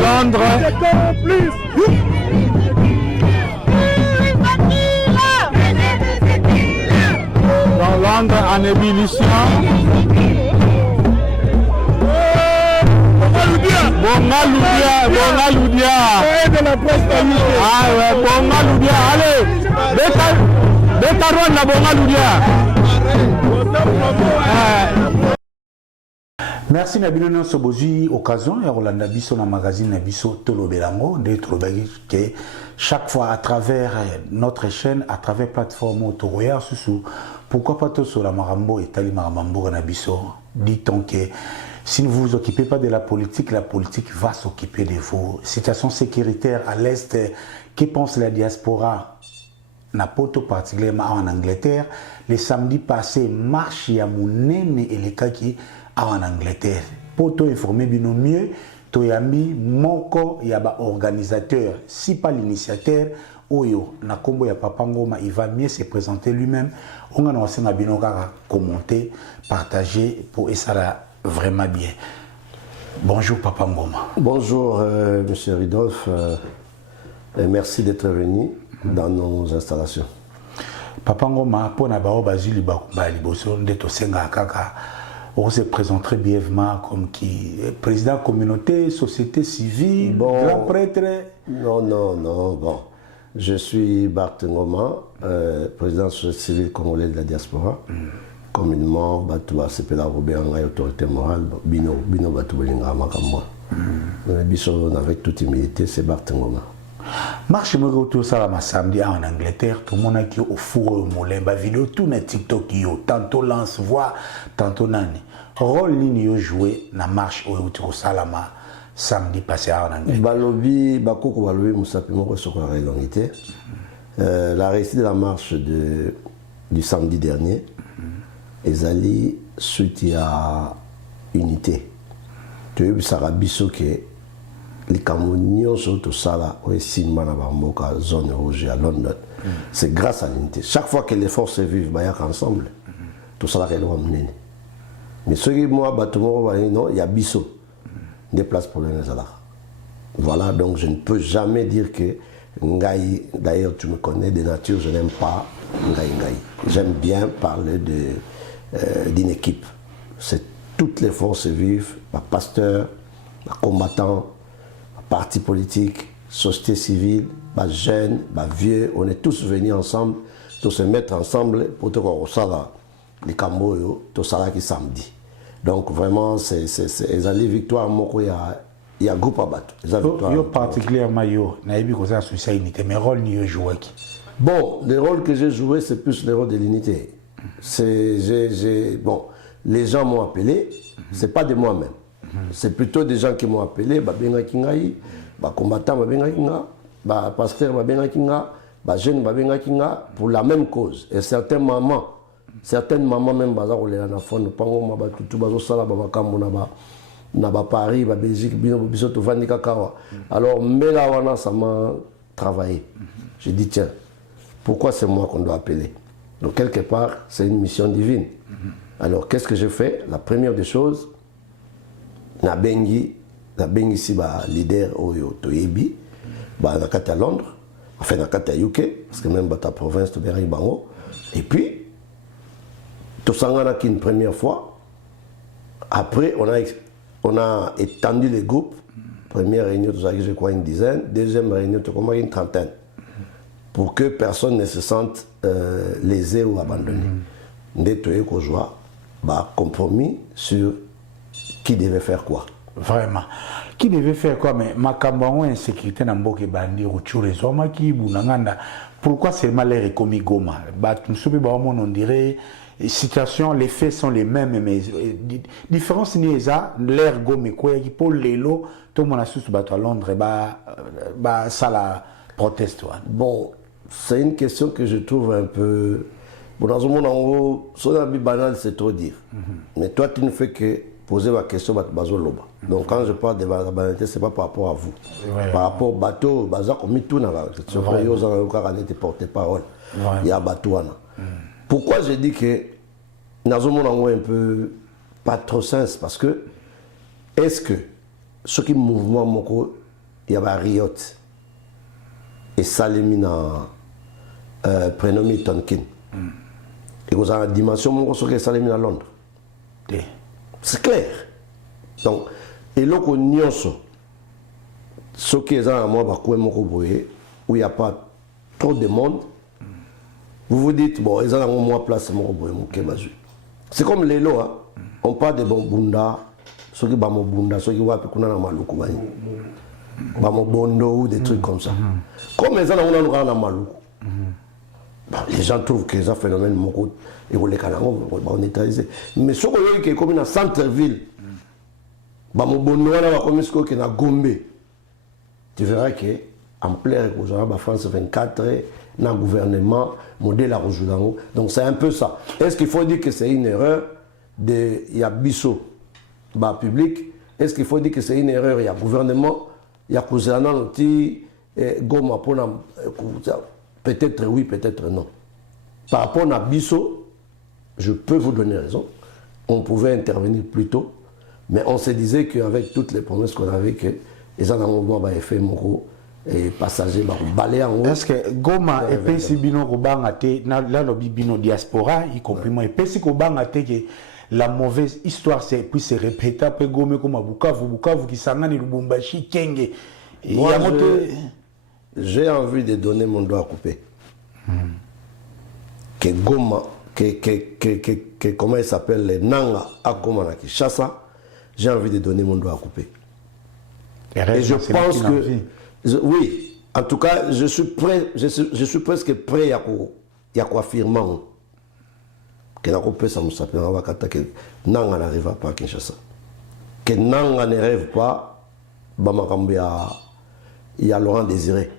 Londres. Dans Londres en ébullition. Bonga Loudia. Ah ouais, Bonga Loudia. Allez, Bétaron la Bonga Loudia. Merci Nabino Sobozi, occasion et Rolanda Bisso dans magazine Nabiso Tolo Belango d'être que chaque fois à travers notre chaîne, à travers plateforme Autoroya sous pourquoi pas tout sur la Marambo et Tali Marambo Nabiso, dit-on que si vous ne vous occupez pas de la politique va s'occuper de vous. Situation sécuritaire à l'Est, que pense la diaspora? Napoto particulièrement en Angleterre, le samedi passé, marche ya Mounene et les kaki en Angleterre. Pour t'informer bien mieux, Toyami, Moko, yaba organisateur, si pas l'initiateur, Oyo, Nakombo ya Papangoma, il va mieux se présenter lui-même. On a annoncé Nabinoka commenter, partager pour et ça vraiment bien. Bonjour Papangoma. Bonjour Monsieur Ridolphe, merci d'être venu dans nos installations. Papangoma, pour Nabao Basili Baliboso, d'être Senga Kaka. On se présente très brièvement comme qui président communauté, société civile, grand prêtre. Non, bon. Je suis Barth Ngoma, président de la société civile congolaise de la diaspora. Communément, Batou s'appelle Robert Ngaï, autorité morale, Bino Batou Belinga Makamwa. Avec toute humilité, c'est Barth Ngoma. Marche me retour ça la samedi en Angleterre, tout le monde qui au four au moulin, ba vidéo tout net TikTok yo, tantôt lance voix, tantôt nani. Rôle ligne joué na marche au retour salama samedi passé en Angleterre. Balobi bakoko balobi musapimo ko sokora relongité. La réussite de la marche du samedi dernier, ezali suite à unité. Tu as sarabiso que les Camerounais sont au Sala, au Simana Bamboka, zone rouge à London. C'est grâce à l'unité. Chaque fois que les forces vivent ensemble, tout ça est loin. Mais ce qui moi, non, il y a Bisso. Des places pour les Nazala. Voilà, donc je ne peux jamais dire que Ngaï, d'ailleurs tu me connais de nature, je n'aime pas Ngaï. J'aime bien parler d'une équipe. C'est toutes les forces vives, les pasteurs, les combattants, partis politiques, société civile, les jeunes, les vieux, on est tous venus ensemble, tous se mettre ensemble pour te voir les Camboyo, tout ça qui samedi. Donc vraiment, c'est les victoires, il y a un groupe à battre. Yo particulièrement, naïbi que ça sur unité, mais rôle ni joué. Bon, le rôle que j'ai joué, c'est plus le rôle de l'unité. Bon, les gens m'ont appelé, c'est pas de moi-même. C'est plutôt des gens qui m'ont appelé, Babenga Kingaï, combattant Babenga Kinga, pasteur Babenga Kinga, jeune Babenga Kinga, pour la même cause. Et certaines mamans même bazar ou les anafon, pango maba tutu bazo sala babakambo na Paris, Belgique, biso to vandi kakawa. Alors mela wana ça m'a travaillé. J'ai dit tiens, pourquoi c'est moi qu'on doit appeler? Donc quelque part, c'est une mission divine. Alors qu'est-ce que je fais? La première des choses, na bengi si ba leader oyo toyebi ba na kata Londres, enfin na kata UK parce que même ta province to beri bango, et puis to sangana qu'une première fois. Après on a étendu les groupes. Première réunion je crois une dizaine, deuxième réunion une trentaine, pour que personne ne se sente lésé ou abandonné. Ndetoye ko joie ba compromis sur qui devait faire quoi? Vraiment. Qui devait faire quoi? Mais ma cambaron insécurité n'a pas que bandi ou tchoué zoma qui bounanganda. Pourquoi c'est malheur comme Goma? On dirait situation, les faits sont les mêmes, mais différence n'est ça. L'air gomme quoi qui pour les lots, tout le monde a sous bateau à Londres, ça la proteste. Bon, c'est une question que je trouve un peu. Bon, dans ce monde en haut, son habit banal, c'est trop dire. Mais toi, tu ne fais que poser ma question à Bazo Loba. Donc quand je parle de la banalité, ce n'est pas par rapport à vous. Ouais, par rapport au bateau, Bazar, on met tout dans la question. Il porte-parole. Il y a bateau. Pourquoi je dis que dans ce monde en haut, un peu pas trop sens? Parce que, est-ce que ce qui mouvement, il y a Riot et Salemina prénommé Tonkin. Et vous avez une dimension mon gros que Salemina à Londres. C'est clair. Donc et là qu'on nyonso ce qui est à moi bakoué mon boye où il n'y a pas trop de monde. Vous vous dites bon ils ont moins place mon boye mon kebazu. C'est comme les lots hein. On parle de bon bunda ceux qui bamo bunda ceux qui voient que kuna na maluku bani. Bamo bondo ou des trucs comme ça. Comme les gens on a maluku. Les gens trouvent que ça phénomène moko et vous les canards on neutraliser. Mais ce qu'on qui est comme dans centre-ville. Bamo bondo wana ba comme ce que na Gombe. Tu verras que en plein la France 24 dans le gouvernement modèle à Rojulango. Donc c'est un peu ça. Est-ce qu'il faut dire que c'est une erreur de il y a Bissot bas public? Est-ce qu'il faut dire que c'est une erreur il y a gouvernement il y a Kouzana qui Goma pour peut-être oui peut-être non. Par rapport à Bissot, je peux vous donner raison. On pouvait intervenir plus tôt, mais on se disait qu'avec toutes les promesses qu'on avait que les gens ont fait Moko et passagers balai en haut. Est-ce que Goma et Pessi Bino Robangate, là le Bino diaspora, y compris moi, et Pessi Robangate que la mauvaise histoire puis se répéter après Goma comme à Bukavu qui s'en a ni Lubumbashi, Kenge. J'ai envie de donner mon doigt à couper. Que Goma, que comment il s'appelle, les Nanga à Goma na Kinshasa, j'ai envie de donner mon doigt à couper. Et je pense que, oui, en tout cas, je suis prêt, je suis presque prêt à quoi affirmer que la coupe ça me s'appelle que Nanga n'arrive pas à Kinshasa. Que Nanga ne rêve pas, il y a Laurent Désiré.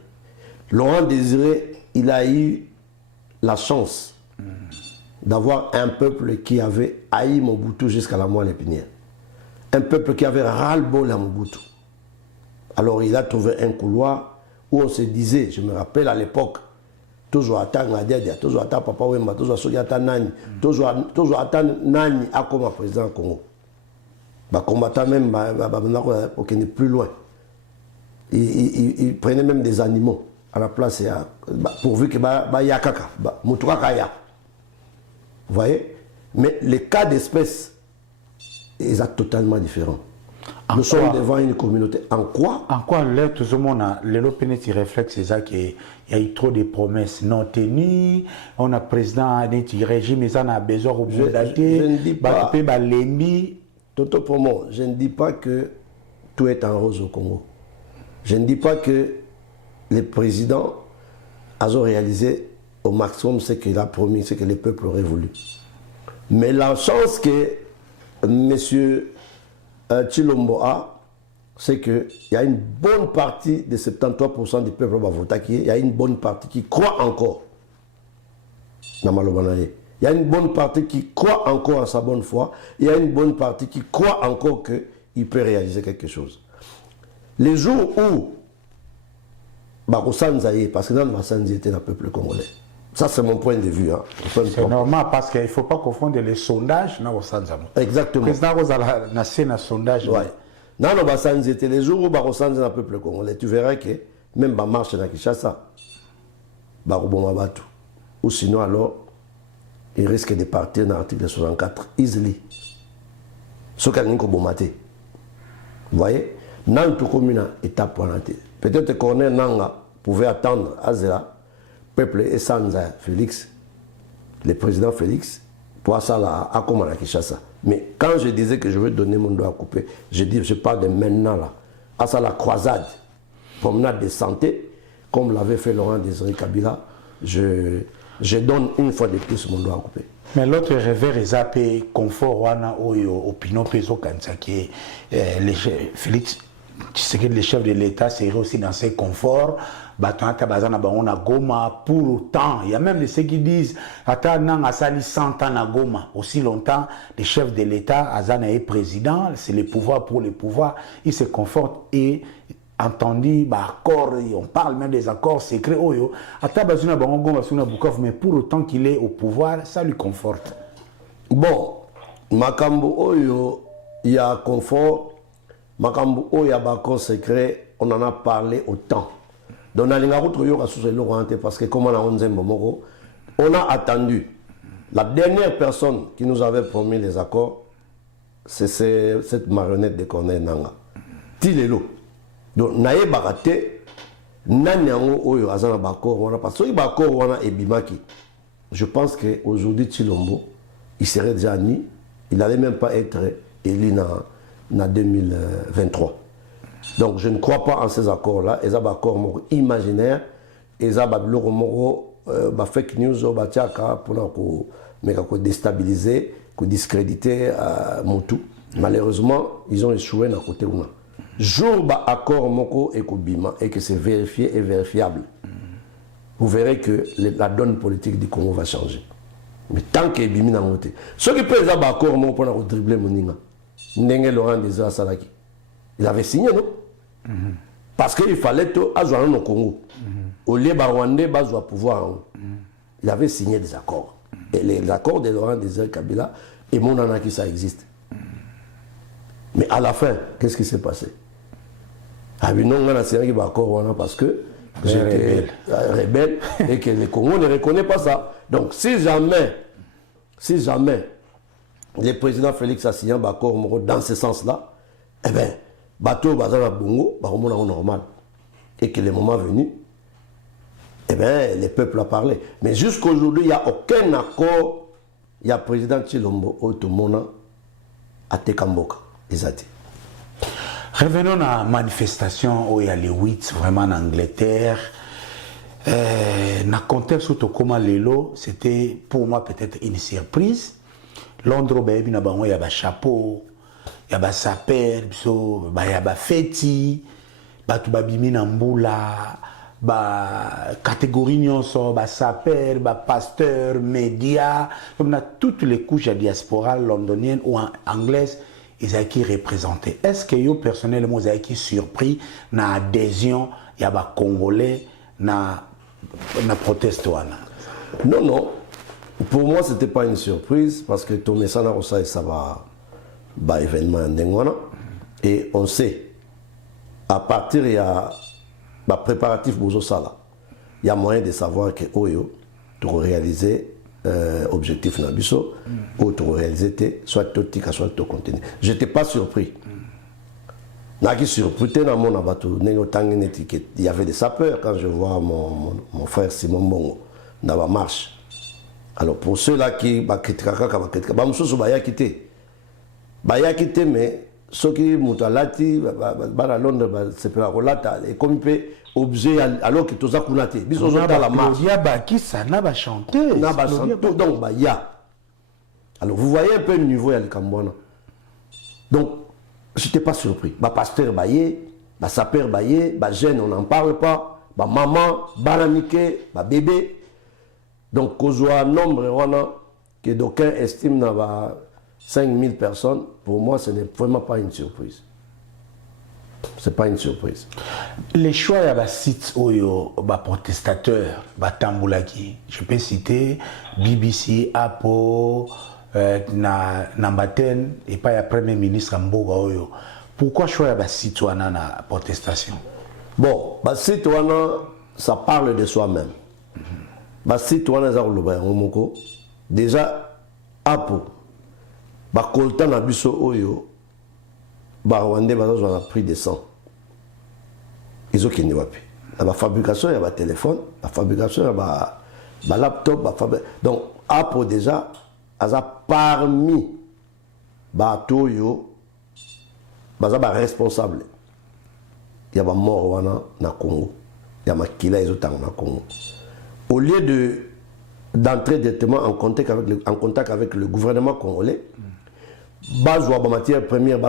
Laurent Désiré, il a eu la chance d'avoir un peuple qui avait haï Mobutu jusqu'à la moelle épinière. Un peuple qui avait ras-le-bol à Mobutu. Alors il a trouvé un couloir où on se disait, je me rappelle à l'époque, toujours attendre Ngadia, toujours attendre Papa Wemba, toujours attendre Nani, toujours attendre Nani à comme président Congo. Bah combattant même, pour qu'il n'est plus loin. Il prenait même des animaux à la place, pourvu que y a caca, Moutoukakaya. Vous voyez? Mais les cas d'espèce, ils sont totalement différents. Nous sommes devant une communauté. En quoi? En quoi là, tout le monde a le réflexe, c'est ça qu'il y a eu trop de promesses non tenues. On a président du régime, mais on a besoin de je ne dis pas. Toto Pomo, je ne dis pas que tout est en rose au Congo. Je ne dis pas que le président a réalisé au maximum ce qu'il a promis, ce que le peuple aurait voulu. Mais la chance que monsieur Tshilombo a, c'est qu'il y a une bonne partie de 73% du peuple il y a une bonne partie qui croit encore. Il y a une bonne partie qui croit encore à sa bonne foi. Il y a une bonne partie qui croit encore qu'il peut réaliser quelque chose. Les jours où Bakosanzaye, parce que dans le était le peuple congolais. Ça, c'est mon point de vue. Hein. C'est normal parce qu'il ne faut pas confondre les sondages. Exactement. Le président a un sondage. Ouais. Non, c'était les jours où Bakosanzaye le peuple congolais. Tu verras que même ma marche dans Kinshasa, ou sinon alors, il risque de partir dans l'article 64 easily. Ce qu'il y a Vous voyez? Dans toute commune, étape pour peut-être que Corneille Nanga pouvait attendre Azera, peuple et Sanza Félix, le président Félix, pour ça là, à comme à Kinshasa. Mais quand je disais que je veux donner mon doigt à couper, je parle de maintenant là, à ça la croisade, promenade de santé, comme l'avait fait Laurent Désiré Kabila, je donne une fois de plus mon doigt à couper. Mais l'autre revers est zappé confort wana oyo opinion peso kansaki Félix Tshisekedi le chef de l'État serait aussi dans ses conforts. Batanta bazana on a Goma pour autant. Il y a même ceux qui disent attends nanga sali 100 ans à Goma aussi longtemps le chef de l'État Azana est président, c'est le pouvoir pour le pouvoir, il se conforte et entendu accord, on parle même des accords secrets oyo ata bazuna bango Goma suna Bukavu, mais pour autant qu'il est au pouvoir ça lui conforte. Bon, makambo oyo il y a confort, makambo oyo ya accord secret on en a parlé autant. Donc, parce que comme on a attendu. La dernière personne qui nous avait promis les accords, c'est cette marionnette de Corneille Nanga. Tilelo. Donc, naye baraté, nanyango oyo azana bakor wana parce que bakor wana ebimaki. Je pense qu'aujourd'hui Tshilombo, il serait déjà ni, il n'allait même pas être élu en 2023. Donc je ne crois pas en ces accords-là. Ils ont accords imaginaires, ils ont fake news pour déstabiliser, pour discréditer Moutou. Malheureusement, ils ont échoué dans le côté où. Jour ba accord moko et bima et que c'est vérifié et vérifiable. Vous verrez que la donne politique du Congo va changer. Mais tant qu'il y a bimi dans le côté, ceux qui peuvent avoir accord moko pour dribbler Moninga, Ndenge Laurent Désiré Salaki, il avait signé non? Parce qu'il fallait tout avoir au Congo. Au lieu de Rwandais, il pouvoir. Il avait signé des accords. Et les accords de Laurent Désiré Kabila et mon anaki, ça existe. Mais à la fin, qu'est-ce qui s'est passé? Ah oui, non, on a signé des accords parce que j'étais rebelle et que le Congo ne reconnaît pas ça. Donc si jamais le président Félix a signé un accord dans ce sens-là, eh bien, bateau bazar bongo, normal. Et que le moment venu, eh bien, les peuples ont parlé. Mais jusqu'aujourd'hui, il n'y a aucun accord. Il y a le président Tshilombo Otomona à Tekamboka. Revenons à la manifestation où il y a les 8 vraiment en Angleterre. Dans le contexte où Lelo, c'était pour moi peut-être une surprise. Londres, il y a un chapeau, il y a un sapeur, il y a un fêti, il y a une catégorie nyonso, sapeur, pasteur, médias. On a toutes les couches de diaspora londonienne ou anglaise. Ils ont été représentés. Est-ce que vous, personnellement, vous avez été surpris de l'adhésion des Congolais à la proteste? Non, non. Pour moi, ce n'était pas une surprise parce que tout le monde sait que ça va événement. Et on sait, à partir de la préparatif Bouzosala, il y a moyen de savoir que Oyo, pour réaliser objectif Nabiso, ou pour réaliser soit totika, soit tout contenu. Je n'étais pas surpris. Il y avait des sapeurs quand je vois mon frère Simon Bongo dans la marche. Alors pour ceux-là qui critiquent, mais ceux qui montent à Lati, à Londres, c'est pour la relata, et comme il peut objet alors que tout ça qu'on a été. Ils sont dans la marche. Il y a qui ça n'a pas chanté. Donc, il y a. Alors vous voyez un peu le niveau à l'Ikambouana. Donc, je n'étais pas surpris. Pasteur Baye, sapeur Baye, jeune, on n'en parle pas. Maman, Baramike, bébé. Donc, qu'on soit un nombre que d'aucuns estiment dans 5000 personnes, pour moi, ce n'est vraiment pas une surprise. Ce n'est pas une surprise. Les choix de sites protestateurs, Tamboulaki, je peux citer BBC, Apo, Nambaten, et pas le Premier ministre Mboga. Pourquoi choix de sites dans la protestation? Bon, sites ça parle de soi-même. Sites déjà, Apo, Kolta Nabiso Oyo, Rwandais ont pris des sang. Ils ont qu'une wapi. La fabrication, il y a un téléphone, la fabrication, il y a un laptop. Donc, Apo déjà, parmi Batoyo, responsable. Il y a un mort na Congo. Il y a un kila na Congo. Au lieu d'entrer directement en contact avec le gouvernement congolais, Bazwa matière première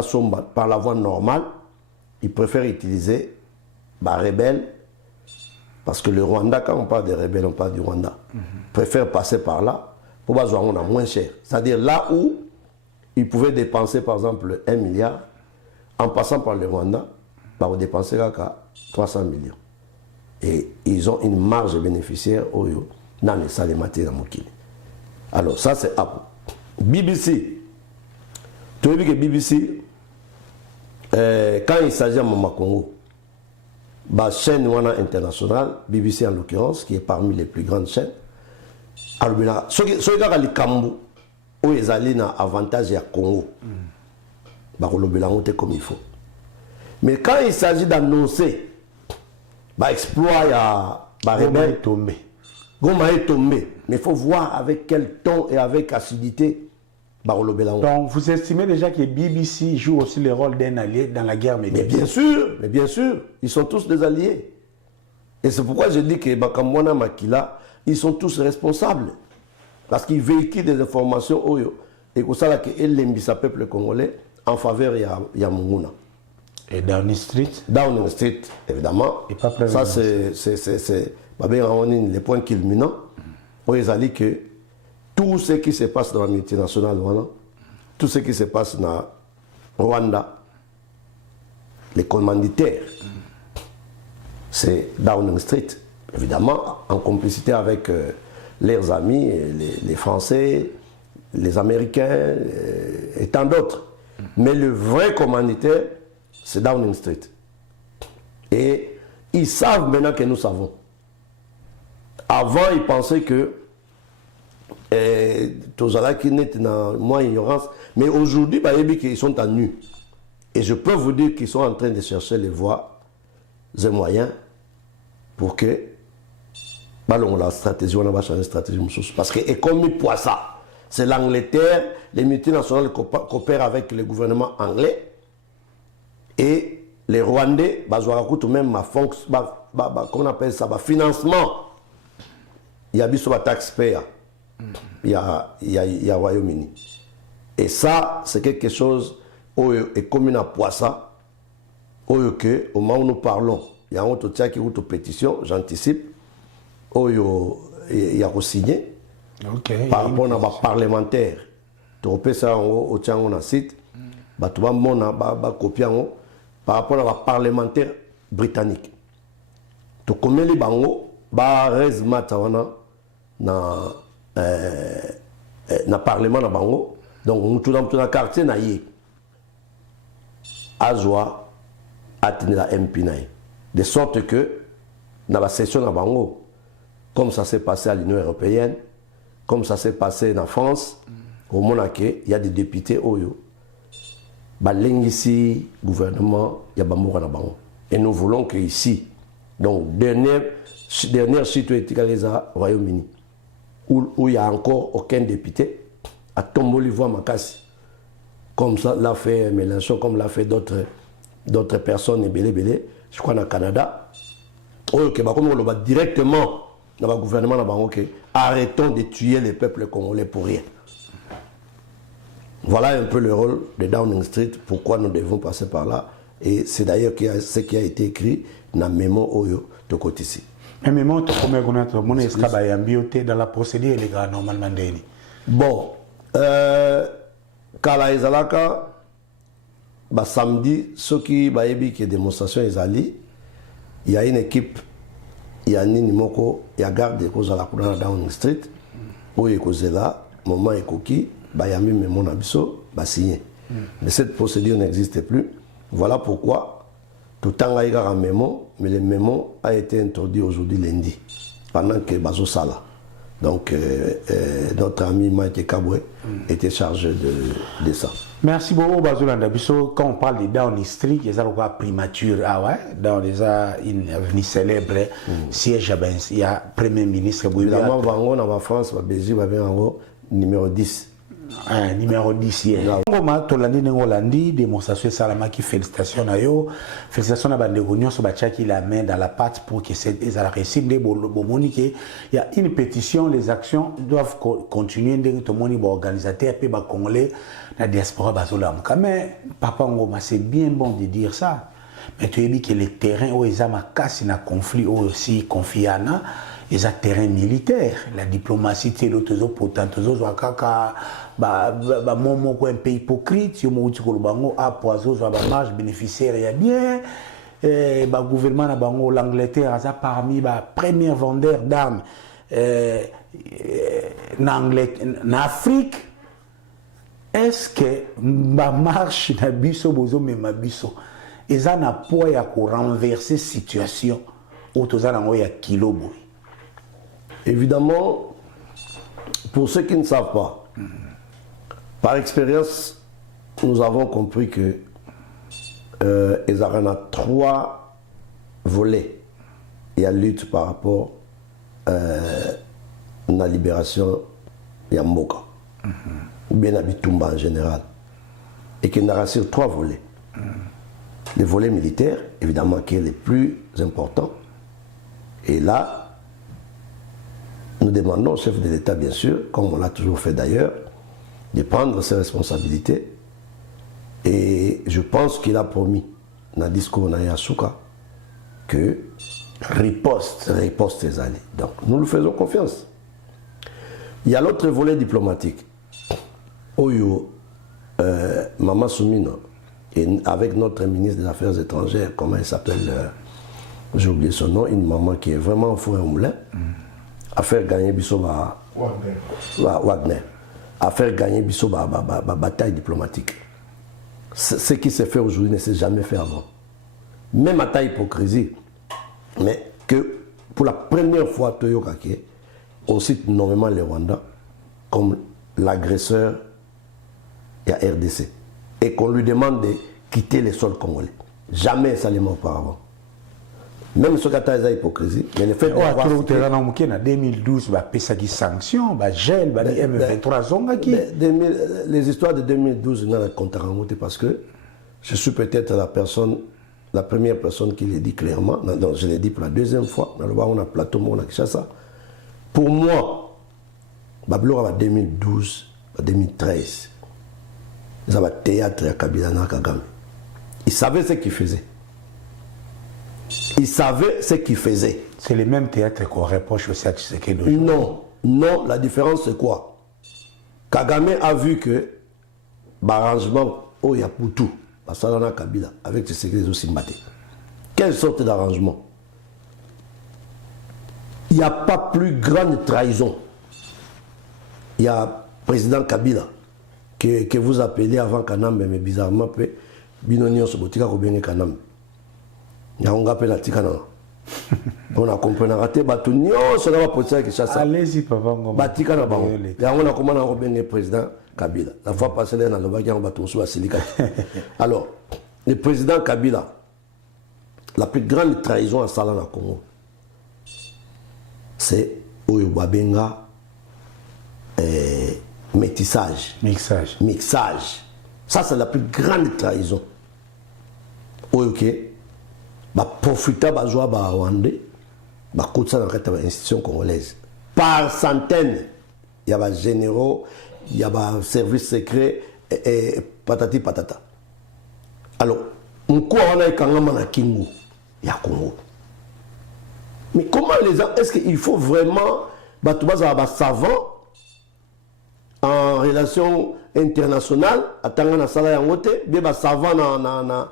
par la voie normale, ils préfèrent utiliser rebelles, parce que le Rwanda, quand on parle des rebelles, on parle du Rwanda, préfère passer par là pour Bazwa on a moins cher. C'est-à-dire là où ils pouvaient dépenser par exemple 1 milliard, en passant par le Rwanda, on dépenser 300 millions. Et ils ont une marge bénéficiaire dans les salles de matières. Alors ça c'est Apo. BBC. Tu vois que BBC, quand il s'agit de Mama Congo, la chaîne internationale, BBC en l'occurrence, qui est parmi les plus grandes chaînes, ceux qui ont les Kambu, où ils allaient à avantage à Congo, comme il faut. Mais quand il s'agit d'annoncer l'exploit, Goma est tombé. Goma est tombé. Mais il faut voir avec quel ton et avec acidité. Donc, vous estimez déjà que BBC joue aussi le rôle d'un allié dans la guerre médiatique? Mais bien sûr, ils sont tous des alliés. Et c'est pourquoi je dis que Bakamwana Makila, ils sont tous responsables. Parce qu'ils véhiculent des informations et que ça, le peuple congolais en faveur de Munguna. Et Downing Street? Downing Street, évidemment. Et pas ça, c'est les points culminants. Où ils ont dit que tout ce qui se passe dans la multinationale, tout ce qui se passe dans Rwanda, les commanditaires, c'est Downing Street, évidemment, en complicité avec leurs amis, les Français, les Américains et tant d'autres. Mais le vrai commanditaire, c'est Downing Street. Et ils savent maintenant que nous savons. Avant, ils pensaient que Tozala qui n'était dans moins ignorance, mais aujourd'hui, ils sont à nu. Et je peux vous dire qu'ils sont en train de chercher les voies et moyens pour que la stratégie, on va changer de stratégie. Parce que, et comme il poids ça, c'est l'Angleterre, les multinationales coopèrent avec le gouvernement anglais et les Rwandais, même comment on appelle ça, financement. Il y a des taxpayers. Il y a Royaume-Uni. Et ça, c'est quelque chose où est commun à Poissa, au moment où nous parlons, il y a un autre qui est une pétition, j'anticipe, où il y a signé par rapport à un parlementaire. Tu repères ça au site, tu vas copier par rapport à un parlementaire britannique. Tu connais les bango, na parlement na bango donc nous dans le quartier na yé azwa atteindre la MP de sorte que dans la session na bango comme ça s'est passé à l'Union européenne comme ça s'est passé en France au Monaco il y a des députés oyo balengisi gouvernement ya bamboka na bango et nous voulons que ici donc dernière chute éticalisée au Royaume-Uni où il n'y a encore aucun député, à Tomboli voix Makassi. Comme ça l'a fait Mélenchon, comme l'a fait d'autres personnes, et je crois, au Canada. Comme on va directement dans le gouvernement, arrêtons de tuer les peuples congolais pour rien. Voilà un peu le rôle de Downing Street, pourquoi nous devons passer par là. Et c'est d'ailleurs ce qui a été écrit dans le mémo Oyo de côté ici. Mais même tu peux connaître mon escabay dans la procédure illégale normalement. Bon, Kala Ezalaka, samedi, ceux qui baébi qui démonstration Ezali, il y a une équipe, il y a Ninimoko, il y a garde de cause à la couleur Downing Street, où il y a là, moment et coquille, bayami mais mon abisso, signé. Mais cette procédure n'existe plus. Voilà pourquoi. Tout le temps, il y a un mémo, mais le mémo a été introduit aujourd'hui lundi, pendant que Bazo Sala. Donc, notre ami Mike Kabwe était chargé de ça. Merci beaucoup, Bazo Landabiso. Quand on parle de Downing Street, il y a une primature, dans les une avenue célèbre, siège à Benz, il y a Premier ministre. Évidemment, en France, en Belgique, il y a numéro 10. Numéro 10 hier. Tolandi, démonstration salama qui félicitations à yo. Félicitations à Bandegonion sur qui la main dans la pâte pour que c'est la réussite de Bomonique. Il y a une pétition, les actions doivent continuer de tout le monde organisateur puis congolais la diaspora bazolam. Mais papa Ngoma c'est bien bon de dire ça. Mais tu as dit que les terrains où ils ont cassé un conflit aussi confiant. Les terrains militaires, la diplomatie, c'est l'autre potente, un pays hypocrite, marge bénéficiaire, il y a bien, le gouvernement l'Angleterre a parmi les premiers vendeurs d'armes en Afrique. Est-ce que ma marche na biso bozo mais ma biso eza na poids ya ko renverser situation au tozana ngo ya kilo boy. Évidemment, pour ceux qui ne savent pas, par expérience, nous avons compris que il y a 3 volets. Il y a lutte par rapport à la libération de Mboka, ou bien à Bitumba en général, et qu'il y a sur 3 volets. Le volet militaire, évidemment, qui est le plus important. Et là, nous demandons au chef de l'État, bien sûr, comme on l'a toujours fait d'ailleurs, de prendre ses responsabilités. Et je pense qu'il a promis, dans le discours de Yasuka, que riposte est allée. Donc nous lui faisons confiance. Il y a l'autre volet diplomatique. Oyo, Mama Soumina, et avec notre ministre des Affaires étrangères, comment elle s'appelle, j'ai oublié son nom, une maman qui est vraiment au four et au moulin, à faire gagner Bissoba Wagner, à faire gagner Bissoba bataille diplomatique. Ce qui s'est fait aujourd'hui ne s'est jamais fait avant. Même à ta hypocrisie, mais que pour la première fois, Toyo Kake, on cite nommément le Rwanda comme l'agresseur et à RDC. Et qu'on lui demande de quitter les sols congolais. Jamais ça l'est auparavant. Même ce cas de hypocrisie, mais le fait de en 2012, bah pesa qui sanction, bah gel, bah M23 zonga qui. Les histoires de 2012, on a compté parce que je suis peut-être la première personne qui le dit clairement. Non, je l'ai dit pour la deuxième fois. On a plateau, on a Kinshasa. Pour moi, Babylon en 2012, 2013, ils avaient théâtre à Kabila Kagame. Ils savaient ce qu'ils faisaient. Ils savaient ce qu'ils faisaient. C'est le même théâtre qu'on reproche aussi à Tshisekedi. Non, non, la différence c'est quoi? Kagame a vu que l'arrangement au Yaputu, Salana Kabila, avec Tshisekedi aussi maté. Quelle sorte d'arrangement? Il n'y a pas plus grande trahison. Il y a président Kabila que vous appelez avant Kanambe, mais bizarrement, Binonion Sobotika Kobenge Kanambe. On a compris, on a raté, allez-y, papa. On a commandé le président Kabila. La fois passée, on a le Alors, le président Kabila, la plus grande trahison à Salana Congo, c'est Oyobabenga métissage. Mixage. Ça, c'est la plus grande trahison. Ok. Profiter de la Rwandais, dans l'institution congolaise. Par centaines, il y a des généraux, il y a des services secrets, et patati patata. Alors, on a Kingu, il y a Congo. Mais comment les gens, est-ce qu'il faut vraiment des savants en relation internationale, attendant la salle en haute, des savants na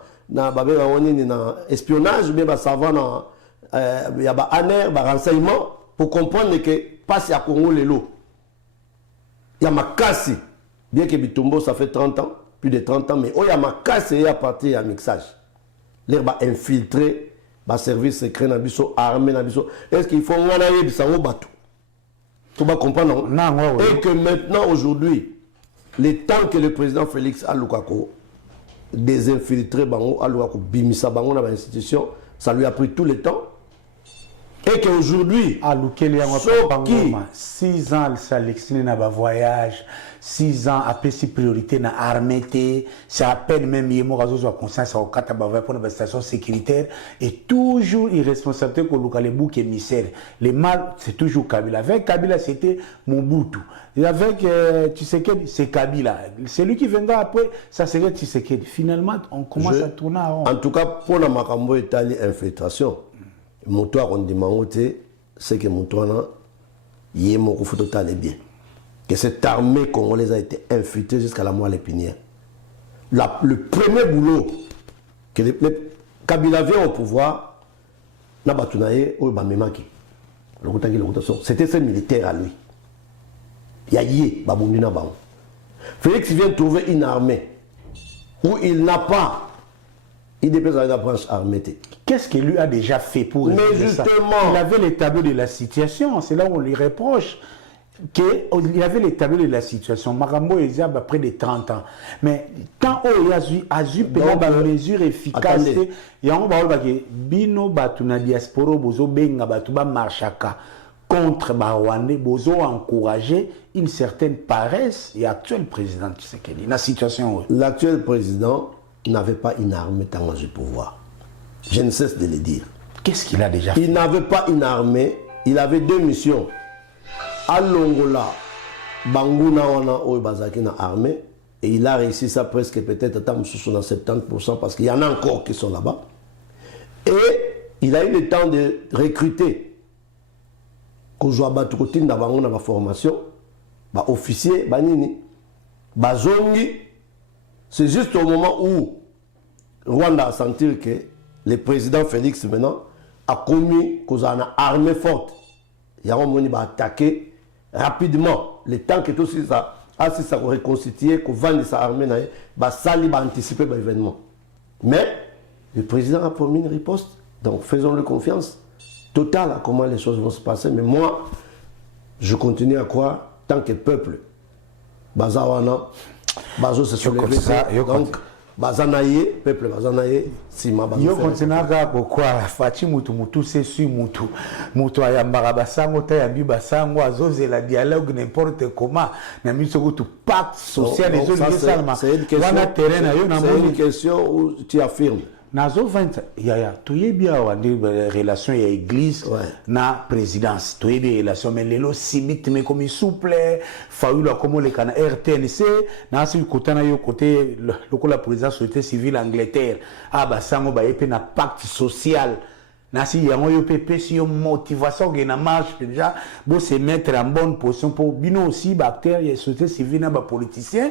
espionnage, bien savant il y a ANR, renseignement pour comprendre que passe à Congo les lots. Il y a Makassi, bien que Bitumbo ça fait 30 ans, plus de 30 ans, mais il y a Makassi à partir du mixage. L'air va infiltrer le service secret na biso, armé na biso. Est-ce qu'il faut nganaye bisango batou? Tu vas comprendre, non? Et que maintenant, aujourd'hui, le temps que le président Félix Alukako désinfiltrer bango alouako bimisa bango dans l'institution, ça lui a pris tout le temps. Et qu'aujourd'hui, 6 ans ça l'excité na ba voyage, 6 ans après si priorité na armée, c'est à peine même yemo razo zo conscience au kata ba pour la station sécuritaire et toujours irresponsabilité que le bouc émissaire. Le mal c'est toujours Kabila. Avec Kabila c'était Mobutu. Et avec Tshisekedi c'est Kabila. Celui qui viendra après ça serait Tshisekedi. Finalement on commence à tourner en rond. En tout cas pour la Makambo Italie infiltration. Moto on demande c'est que Moto yemo ko faut total bien. Que cette armée congolaise a été infiltrée jusqu'à la moelle épinière. Le premier boulot que Kabila vient au pouvoir, c'était ses militaires à lui. Félix vient trouver une armée où il n'a pas IDPS a la branche armée. Qu'est-ce qu'il lui a déjà fait pour mais résoudre ça? justement, Il avait les tableaux de la situation, c'est là où on lui reproche. Il avait les tableaux de la situation. Marambo est à près de 30 ans. Mais tant qu'il a eu des mesures efficaces, il y a un bino batuna diaspora bozo benga batuba marchaka contre Barwandais, bozo encourager une certaine paresse et actuel président Tshisekedi. La situation. L'actuel président n'avait pas une armée tant du pouvoir. Je ne cesse de le dire. Qu'est-ce qu'il a déjà fait? Il n'avait pas une armée, il avait deux missions. À Longola, Banguna on a une armée et il a réussi ça presque peut-être à 70% parce qu'il y en a encore qui sont là-bas. Et il a eu le temps de recruter Kozouaba Trotine dans la formation, officier, Banini, Bazongi. C'est juste au moment où Rwanda a senti que le président Félix maintenant a commis qu'on a une armée forte. Il y a un moment où il va attaquer rapidement. Le temps que tout ça a reconstitué, qu'on vende sa armée, ça va anticiper l'événement. Mais le président a promis une riposte. Donc faisons-le confiance totale à comment les choses vont se passer. Mais moi, je continue à croire, tant que peuple, Bazawana, Bazo se soulever. Donc, Bazanaye, peuple Bazanaye, Sima Bazo. Yo continuera pourquoi Fachi mutu c'est sur mutu ayambara basango ta yambi basango azoze la dialogue n'importe comment na miso tu pacte social les autres c'est une question où tu affirmes. Nazo 20 ya tuye bien wa relation ya église na présidence tuye bien relation mais lelo simite mais comme souple faula comme le kana RTNC na si kotana yo côté le la présidence société civile Angleterre ba sango ba epé na pacte social na si yango yo pepe si yo motivation que na marche déjà bo se mettre en bonne position pour bino aussi acteurs et société civile na ba politiciens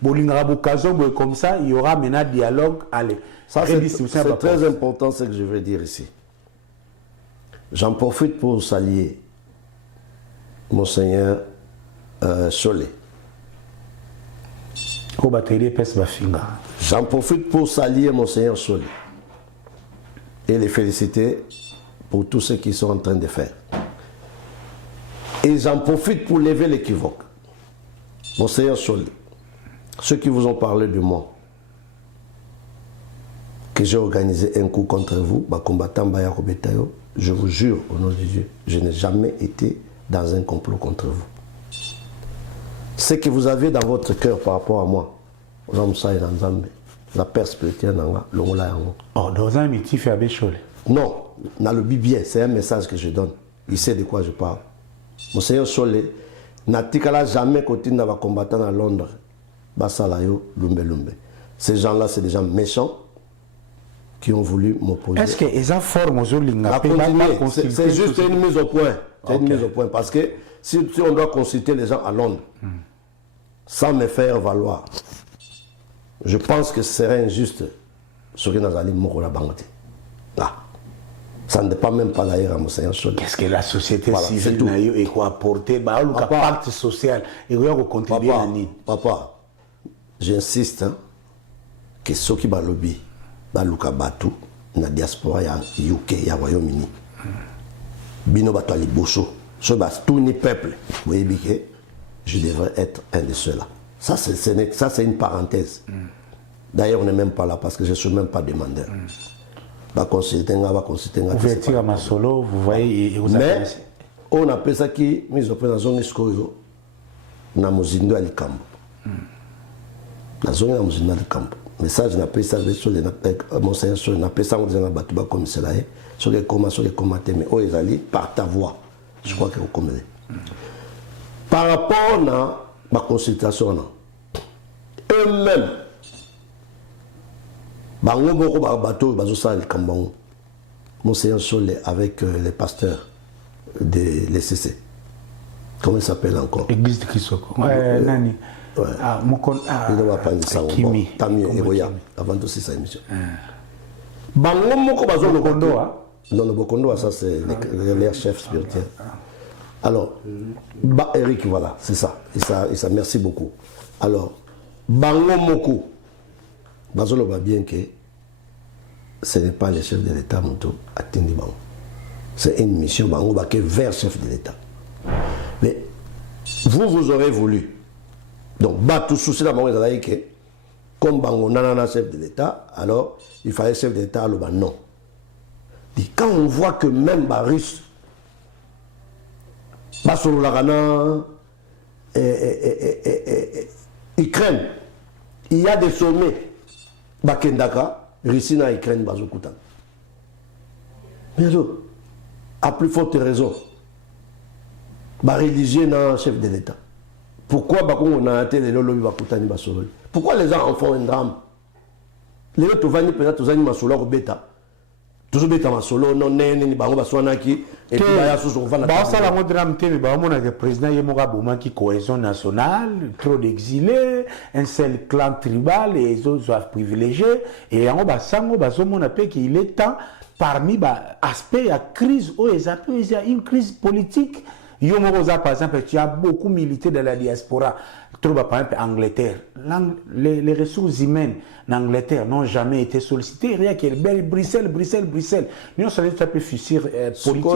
bolingara bokazo comme ça il y aura maintenant dialogue allez. Ça, c'est très important ce que je veux dire ici. J'en profite pour saluer Monseigneur Solé. J'en profite pour saluer Monseigneur Solé et les féliciter pour tout ce qu'ils sont en train de faire. Et j'en profite pour lever l'équivoque. Monseigneur Solé, ceux qui vous ont parlé de moi, que j'ai organisé un coup contre vous, combattant Baya Robetayo, je vous jure au nom de Dieu, je n'ai jamais été dans un complot contre vous. Ce que vous avez dans votre cœur par rapport à moi, la perspective, dans un métier fait avec Cholet. Non, dans le bien, c'est un message que je donne. Il sait de quoi je parle. Monseigneur Cholet n'a jamais continué à combattre à Londres. Basalayo, Lumbe Lumbe. Ces gens-là, c'est des gens méchants qui ont voulu m'opposer. Est-ce qu'ils ont formé c'est juste une mise au point. C'est une mise au point. Parce que si on doit consulter les gens à Londres, sans me faire valoir, je pense que ce serait injuste sur une Azali Mokola Bangate. Ça ne dépend même pas d'ailleurs à Monseigneur Cholet. Qu'est-ce que la société civile n'a eu et quoi apporter? Le pacte social et quoi contribuer à Nid. Papa, j'insiste que ceux qui ont lobby, baluka batu na diaspora ya UK ya Royaume-Uni bino bato ali boso so bas tout ni peuple vous voyez que je devrais être un de ceux-là. Ça c'est une parenthèse. D'ailleurs on n'est même pas là parce que je ne suis même pas demandeur. Va consulter ouverture à Masolo, vous voyez vous mais on appelle ça qui mise au point dans zone escoyo na muzindo alikambo na zone na muzindo alikambo. Message n'a pas ça sur les Monseigneur sur n'a pas ça on dit na batuba comme cela sur les commentaires mais oh ils par ta voix je crois que vous comprenez par rapport à ma consultation eux-mêmes bango boko ba bateau bazo ça le Kambon Monseigneur Solé avec les pasteurs de l'ECC comment il s'appelle encore Église de Kisoko nani il doit pas dire ça Tami et Roya avant aussi sa émission bango moko bazo le Bokondo non le Bokondo ça c'est les chefs spirituels alors Eric voilà c'est ça et ça merci beaucoup alors bango moko bazo le bien que ce n'est pas le chef de l'État moto atteindre bango. C'est une mission bango baké vers chef de l'État. Mais vous aurez voulu. Donc, tout souci la bango que comme bango nanana chef de l'État, alors il fallait chef de l'État alors non. Et quand on voit que même Baris, Basololagana, Ukraine, il y a des sommets, Bakendaka, Russie na Ukraine, Bazoukutan. Mais alors, à plus forte raison, religieux na chef de l'État. Pourquoi on a été les lobbies Bakutani Basolol? Pourquoi les gens en font un drame? Les autres vont peut-être aux animaux solo bêta. Toujours bêta solo, non, ni bango baswanaki, et puis baya sous on va la. Ça la mode drame, mais bah mon président Yemoga Bouma qui cohésion nationale, trop d'exilés, un seul clan tribal et les autres doivent privilégiés. Et en bas sango bazomo na pe qu'il est temps parmi aspect à crise où il y a une crise politique. Yomorosa, par exemple, tu as beaucoup milité dans la diaspora. Par exemple, Angleterre. Les ressources humaines en Angleterre n'ont jamais été sollicitées. Rien que Bruxelles. Nous sommes un peu fissure politique.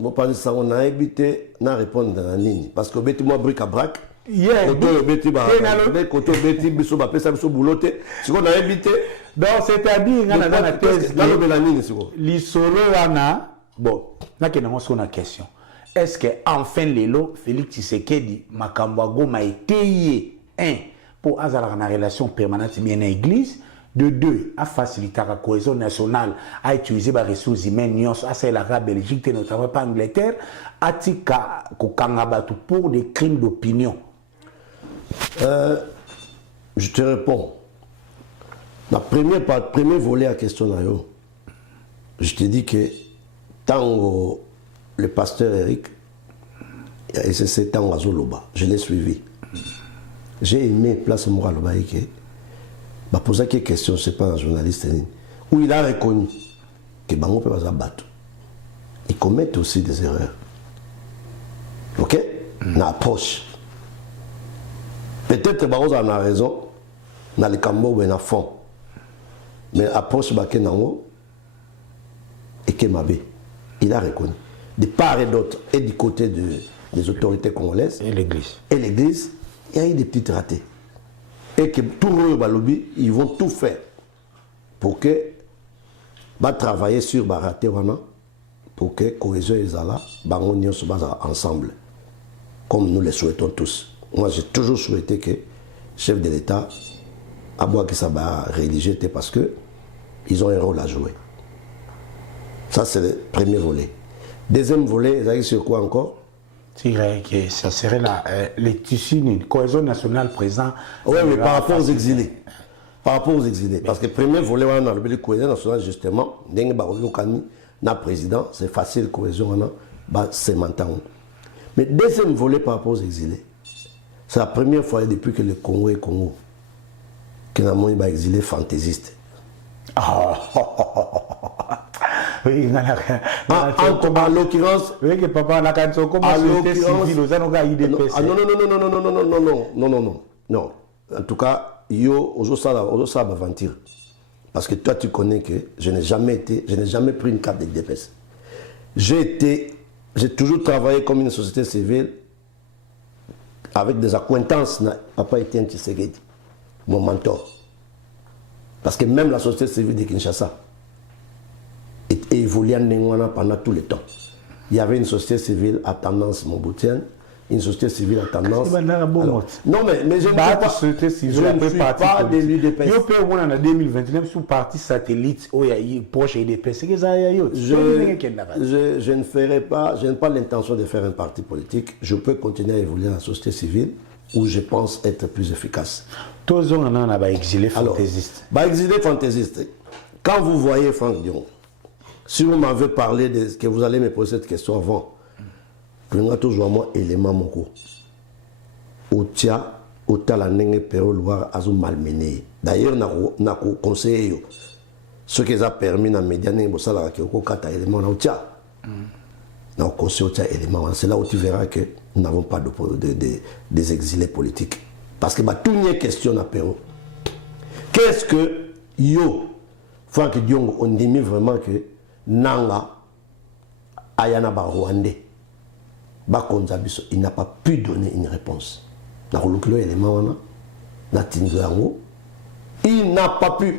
Moi, par exemple, on a évité de répondre dans la ligne. Parce que moi, bric à brac. Donc, c'est-à-dire, dans la thèse, l'isolo, bon, là, il y a une question. Est-ce que enfin l'élo Félix Tshisekedi Makambwago m'a été pour avoir une relation permanente bien à l'église, de deux à faciliter la cohésion nationale, à utiliser les ressources humaines, à celle de la Belgique, notamment pas Angleterre, à tika kokangabatu pour des crimes d'opinion. Je te réponds. Premier volet à question je te dis que tant le pasteur Eric, et c'est 7 ans à Zoloba, je l'ai suivi. J'ai aimé Place Moraloba Ike. Bah, poser quelques questions, je ne sais pas un journaliste, où il a reconnu que Bango peut pas battre. Ils commettent aussi des erreurs. Ok? Dans l'approche. Peut-être que Bango a raison, dans le Cambo ou dans le fond. Mais l'approche Baké Nango, et Kemabe, il a reconnu. De part et d'autre, et du côté des autorités congolaises et l'Église, il y a eu des petits ratés. Et que tout le monde, ils vont tout faire pour que travailler sur les ratés pour que la cohésion et la se basent ensemble, comme nous le souhaitons tous. Moi, j'ai toujours souhaité que le chef de l'État aboie que ça va religieux parce qu'ils ont un rôle à jouer. Ça, c'est le premier volet. Deuxième volet, ça sur quoi encore? Ça serait les tissus, une cohésion nationale présent. Oui, mais par rapport aux exilés. Par rapport aux exilés. Parce que le premier volet, on a le cohésion nationale, justement, na président, c'est facile, cohésion, c'est maintenant. Mais deuxième volet par rapport aux exilés, c'est la première fois depuis que le Congo est Congo, que nous avons exilé fantaisiste. Oui, en l'occurrence, oui, que papa n'a qu'à dire comment société civile aux anoga IDPC. Non. En tout cas, yo aujourd'hui ça va aventure. Parce que toi tu connais que je n'ai jamais pris une carte d'IDPS. J'ai toujours travaillé comme une société civile avec des accointances n'a pas été un Tshisekedi, mon mentor. Parce que même la société civile de Kinshasa évolué pendant tout le temps. Il y avait une société civile à tendance moboutienne, une société civile à tendance. Alors, non, mais je ne suis pas de l'UDPS. Il peut y avoir en 2029 sous parti satellite où il y a proche IDPS. Je ne ferai pas, je n'ai pas l'intention de faire un parti politique. Je peux continuer à évoluer dans la société civile où je pense être plus efficace. Tous on a exilé fantaisiste. Exilé fantaisiste. Quand vous voyez Franck Dion, si vous m'avez parlé de que vous allez me poser cette question avant, prenez toujours moi élément moko. Otia, la nenge pero loire azu malmené. D'ailleurs, na conseillé ce qui a permis na média nenge bosala ke ko kata élément na otia. Na conseillé otia élément. C'est là où tu verras que nous n'avons pas des exilés politiques. Parce que tout n'y est question à Péro. Qu'est-ce que yo Franck Diongo, on dit vraiment que Nanga Ayana ba Rwandais. Il n'a pas pu donner une réponse. Il n'a pas pu.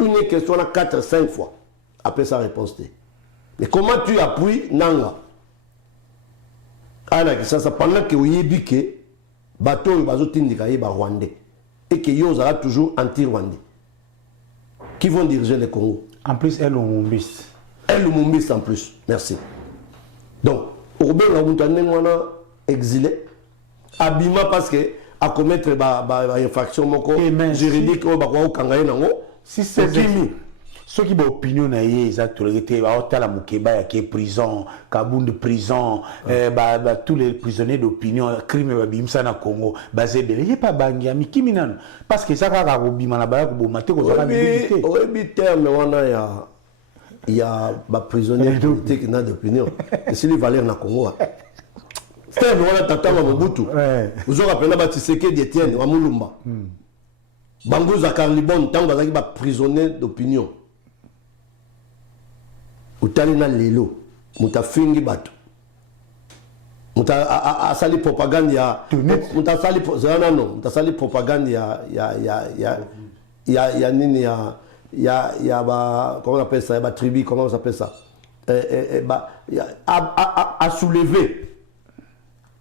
Il question 4-5 fois. Après sa réponse. Mais comment tu appuies Nanga? Ça pendant que vous avez que bateau est rwandais et que vous avez toujours anti-rwandais. Qui vont diriger le Congo? En plus, elle Lumumbiste. Elle Lumumbiste en plus. Merci. Donc, Orbel a exilé. Abima parce que à commettre une infraction juridique si c'est ceux qui ont opinion na ye exactement ba mukeba ya ke prison kabund prison tous les prisonniers d'opinion crime ba bimsa na Congo bazebele ye pas bangia mikimi nano parce que ça ka robima na ba ko bomate ko za milité oyebi terme wana ya ba prisonnier politique na d'opinion et si les valeurs na Congo c'est voilà tatama Mobutu vous aurez appelé ba Tshisekedi Etienne wa Mulumba Bangoza Carlibon tant bazaki ba prisonnier d'opinion utalina lelo mutafingi batu asali propagande ya mutasali mutasali propagande ya nini ya ba comment on appelle ça ba tribu comment on s'appelle ça à soulever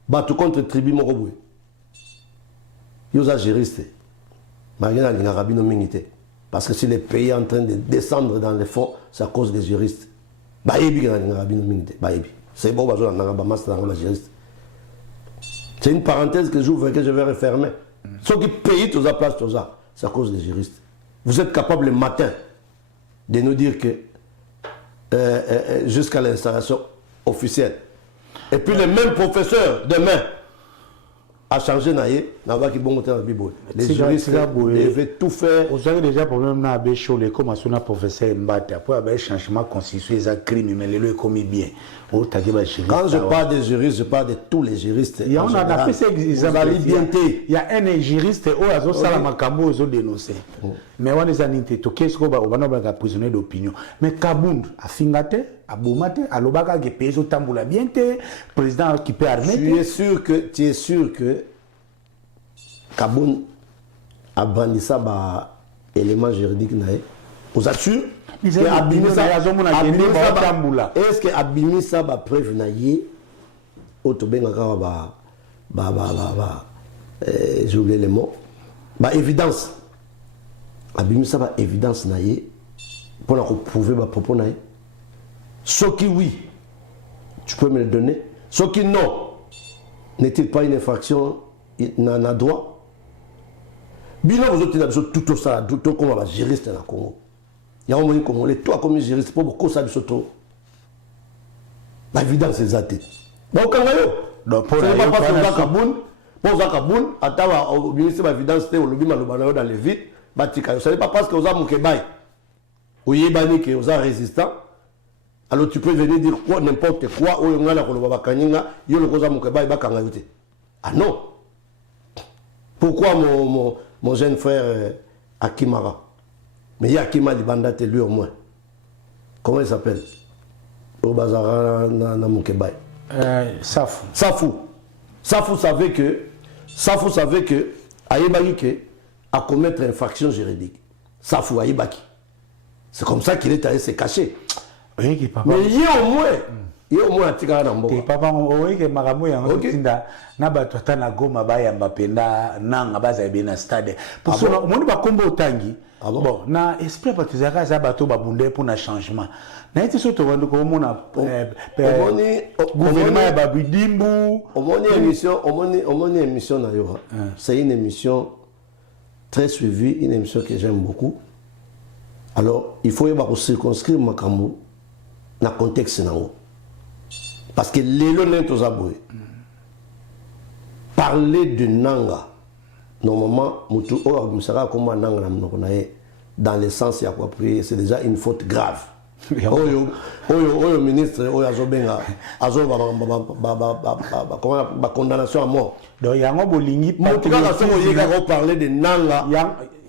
batu contre tribu moko yoza juriste magana lingarabino mingité parce que si le pays est en train de descendre dans les fonds c'est à cause des juristes. C'est bon, c'est une parenthèse que j'ouvre et que je vais refermer. Ceux qui payent tous à place, c'est à cause des juristes. Vous êtes capable le matin de nous dire que jusqu'à l'installation officielle. Et puis le même professeur demain a changé naïe, les juristes devaient tout faire. Vous avez déjà problème na Bécholé comme son professeur Mbata après un changement constitué ça crime mais le commis bien. Quand je parle des juristes, je parle de tous les juristes. Il y a un juriste au azo salamakambo aux dénoncé. Mais on les a nité to qu'est-ce qu'on va prisonnier d'opinion. Mais Kabound a fingate a boumate a lobaka qui pèse au tamboula bien président qui peut armer. Tu es sûr que Kabound a brandi ça ba élément juridique naé. Vous assure? Est-ce que abimi ça ba preuve naé otobenga ka j'ai oublié les mots. Ba évidence. Abimi ça ba évidence naé pour la prouver ba propos naé. Ce qui oui, tu peux me le donner. Ce qui non, n'est-il pas une infraction n'a droit? Bilan vous autres tout ça, tout comme un juriste dans le Congo. Il y a un moment Congolais, toi comme juriste, pour beaucoup ça du tout. L'évidence c'est ça. Bon quand même. Pour ne pas passer au Kaboun, pour Kaboun, attends au ministère de l'évidence c'était au lobby malobano dans les vides, batika. Ça n'est pas parce que vous avez Mukebay, ou Yébani que vous êtes résistant. Alors tu peux venir dire quoi n'importe quoi, ou on a la kolobaba kanyinga, yo le koza Mukebay bakanga yote. Ah non. Pourquoi mon jeune frère Akimara? Mais il y a Akima Libandate lui au moins. Comment il s'appelle? Au Bazara Namukebay. Safou. Safou savait que Aïbaki a commettre une infraction juridique. Safou Aïbaki. C'est comme ça qu'il est allé se cacher. Mais il y a au moins. Il y a au moins un petit gars dans le monde. Papa, oui, que Maramou est en Tinda. Nabatouata na goma baya mbapenda nanga baza ebena stade. Pour ça, on va combo tangi. Bon, na esprit patizaka za bato babunde pour na changement. Na été surtout quand on a gouvernement ya babidimbu. Omoni émission na yo. C'est une émission très suivie, une émission que j'aime beaucoup. Alors, il faut y avoir circonscrire makambo na contexte nango. Parce que les lonettes aux aboués. Parler de Nanga, normalement, dans le sens approprié, c'est déjà une faute grave. Oyo ministre, oyo azobenga, condamnation à mort. Donc il y a un bolingi. Parler de Nanga,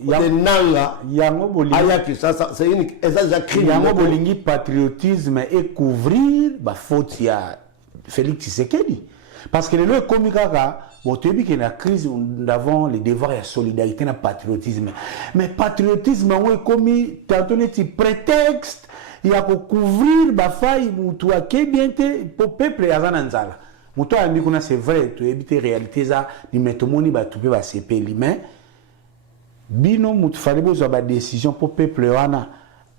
de nanga yango bolingi ayaki ça c'est une déjà crime yango bolingi patriotisme et couvrir ba faute ya Félix Tshisekedi parce que le ekomi kaka botebi que la crise nous avons le devoir de solidarité na patriotisme mais patriotisme on ekomi tantôt neti prétexte ya ko couvrir ba faille mutu akebien te pour peuple azana nzala mutu ambi kuna c'est vrai to ebite réalité za ni metomoni ba tupe ba sepeli mais bino mutu fallait besoin ba décision pour peuple wana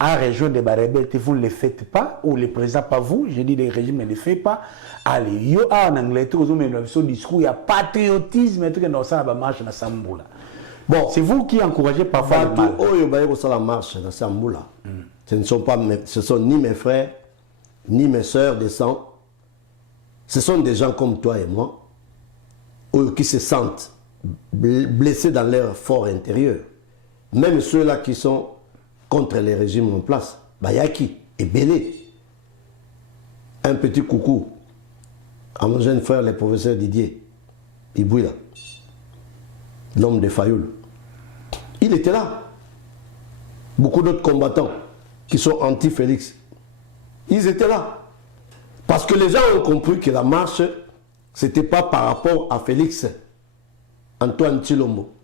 à rejoindre des rebelles, vous ne le faites pas, ou le président, pas vous, je dis les régimes ne le fait pas. Allez, yo en Angleterre, vous avez un discours, il y a patriotisme, et tout dans ça, la marche dans Samboula. Bon, c'est vous qui encouragez parfois le mal. Oh, yo la marche dans Samboula. Ce sont ni mes frères, ni mes sœurs de sang. Ce sont des gens comme toi et moi, qui se sentent blessés dans leur fort intérieur. Même ceux-là qui sont contre les régimes en place, Bayaki et Belé. Un petit coucou à mon jeune frère, le professeur Didier Ibouila, l'homme de Fayoul. Il était là. Beaucoup d'autres combattants qui sont anti-Félix, ils étaient là. Parce que les gens ont compris que la marche, ce n'était pas par rapport à Félix Antoine Tshilombo.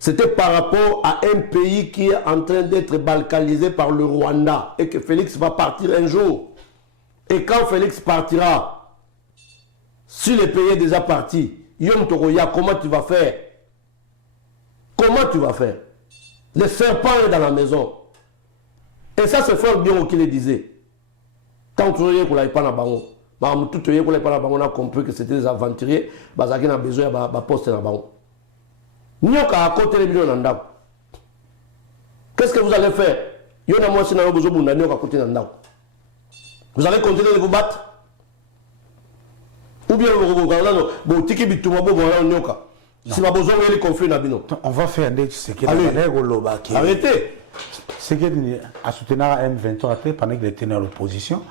C'était par rapport à un pays qui est en train d'être balkanisé par le Rwanda et que Félix va partir un jour. Et quand Félix partira, si le pays est déjà parti, Yom Toroya, comment tu vas faire? Comment tu vas faire? Le serpent est dans la maison. Et ça, c'est Fort Bion qui le disait. Tant que tu n'as pas na bango, tout tu n'as pas na bango, on a compris que c'était des aventuriers, bazaki na besoin de poste na bango. Nyoka à côté de l'Ondako. Qu'est-ce que vous allez faire? Yona moi, si vous avez besoin de Nyoka à côté de l'Ondako. Vous allez continuer de vous battre? Ou bien vous tiki bituma bo voilà Nyoka. Si vous avez besoin de conflit nabino. On va faire des ce qui est arrêtez. Ce qui est à soutenir M23 pendant qu'il était dans l'opposition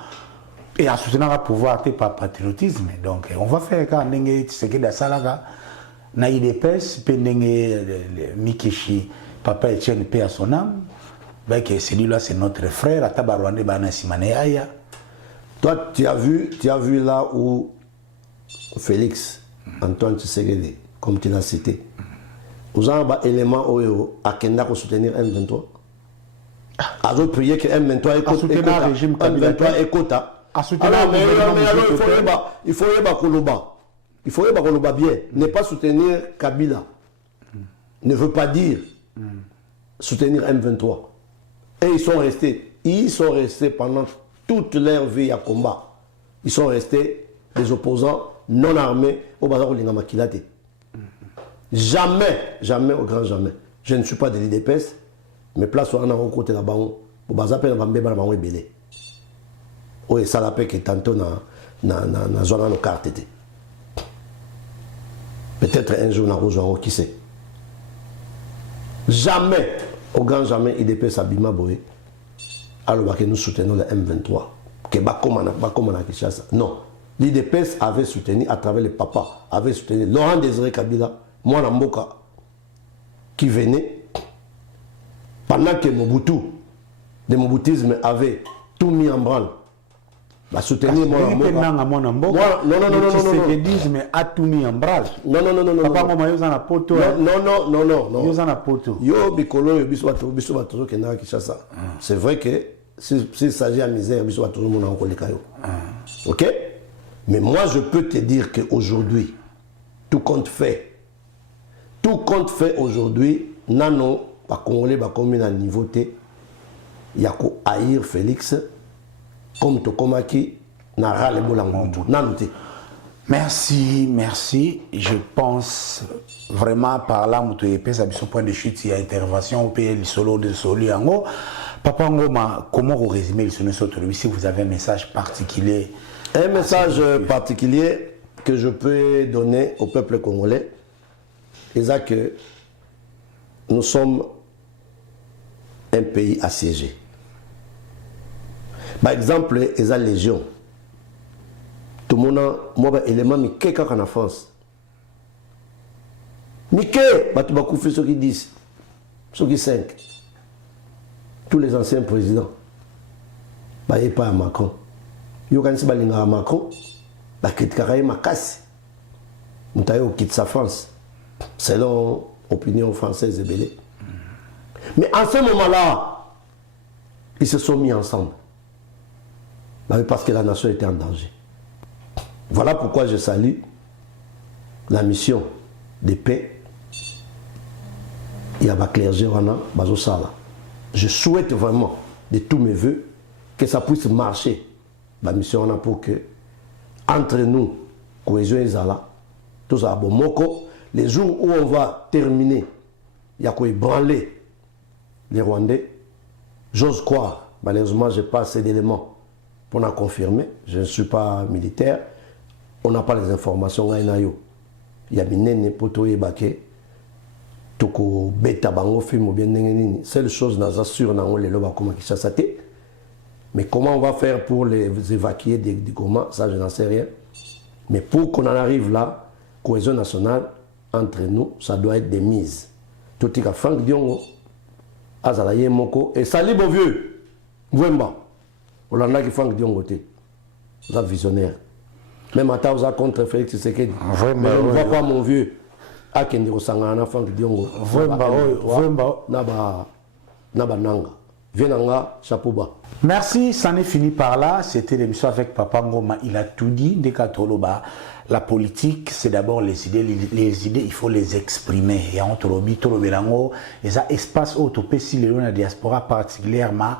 et à soutenir le pouvoir par patriotisme. Donc on va faire quand ce qui est dans Salaga. Na IDPS, Mikishi, papa Etienne, paix à son âme. Ben que celui-là, c'est notre frère, à Tabarwande, Bana Simaneaya. Toi, tu as vu là où Félix, Antoine Tshisekedi, comme tu l'as cité, vous avez un élément où à Kenda pour soutenir M23. À d'autres prier que M23 écoute. M23 écoute. Alors, mais il faut y avoir Koloba. Il faut bien. Ne pas soutenir Kabila ne veut pas dire soutenir M23. Et ils sont restés pendant toute leur vie à combat. Ils sont restés des opposants non armés au bazar Lingamakilate. Jamais, jamais, au grand jamais. Je ne suis pas de l'IDPS, mais place où on a côté là-bas, au bazar pe na bambe ba bango ebele. O ça la paix que tantôt na zone nos cartes. Peut-être un jour, on a qui sait. Jamais, au grand jamais, IDPS Abima Boé, alors que nous soutenons le M23. Que non. L'IDPS avait soutenu, à travers le papa, avait soutenu Laurent Désiré Kabila, moi Mboka, qui venait, pendant que Mobutu, le Mobutisme avait tout mis en branle. Bah, soutenir moi non a tout mis en branle. Non. Papa moi yo na poto. Non. Yo na poto. Yo bikolo yo biso bato kena Kinshasa. C'est vrai que s'il s'agit à misère biso bato tout le monde en koleka yo. OK? Mais moi je peux te dire que aujourd'hui tout compte fait aujourd'hui nano ba congolais ba comme na niveau T yako haïr Félix comme Tokomaki n'a ras les bolango. Merci. Je pense vraiment par là, à son point de chute, il y a intervention au pays solo de Soliango. Papa Ngoma, comment vous résumez le sonnet autour si vous avez un message particulier? Un message particulier que je peux donner au peuple congolais, c'est que nous sommes un pays assiégé. Par exemple, les légions. Tout le monde a un élément qui est en France. Mike, tu vas couper ce qu'ils disent. Ceux qui 5. Tous les anciens présidents. Bah, et pas à Macron. Yo quand c'est balinga à Macron, bah critique Makassi. Moutayo quitte sa France. Selon opinion française et belée. Mais en ce moment-là, ils se sont mis ensemble. Bah, parce que la nation était en danger. Voilà pourquoi je salue la mission de paix. Il y a un clergé, je souhaite vraiment de tous mes voeux que ça puisse marcher. La mission pour que, entre nous, cohésion et Zala, tout ça, bon, les jours où on va terminer, il y a quoi ébranler les Rwandais. J'ose croire, malheureusement, je n'ai pas assez d'éléments pour en confirmer. Je ne suis pas militaire. On n'a pas les informations. Il y a des potos et toko beta bango film ou bien nini. Seule chose n'a sûr n'a on les loba comment qui chassaté. Mais comment on va faire pour les évacuer des Goma, ça je n'en sais rien. Mais pour qu'on en arrive là, cohésion nationale entre nous, ça doit être des mises. Tout est Franck Diongo, Azalaye Moko et Sali Bovieux, Mwemba. On a qui Franck Diongo té. Vous êtes visionnaire. Même à Taouza contre Félix Tshisekedi. Mais on ne voit pas mon vieux. Akendiro Sangana Franck Diongo. Vraiment. Naba Nanga. Vienanga, chapeau bas. Merci, ça n'est fini par là. C'était l'émission avec Papa Ngoma. Il a tout dit. Dekatoloba. La politique, c'est d'abord les idées. Les idées, il faut les exprimer. Et entre Robi, Tolobelango, et ça espace autopé si la diaspora particulièrement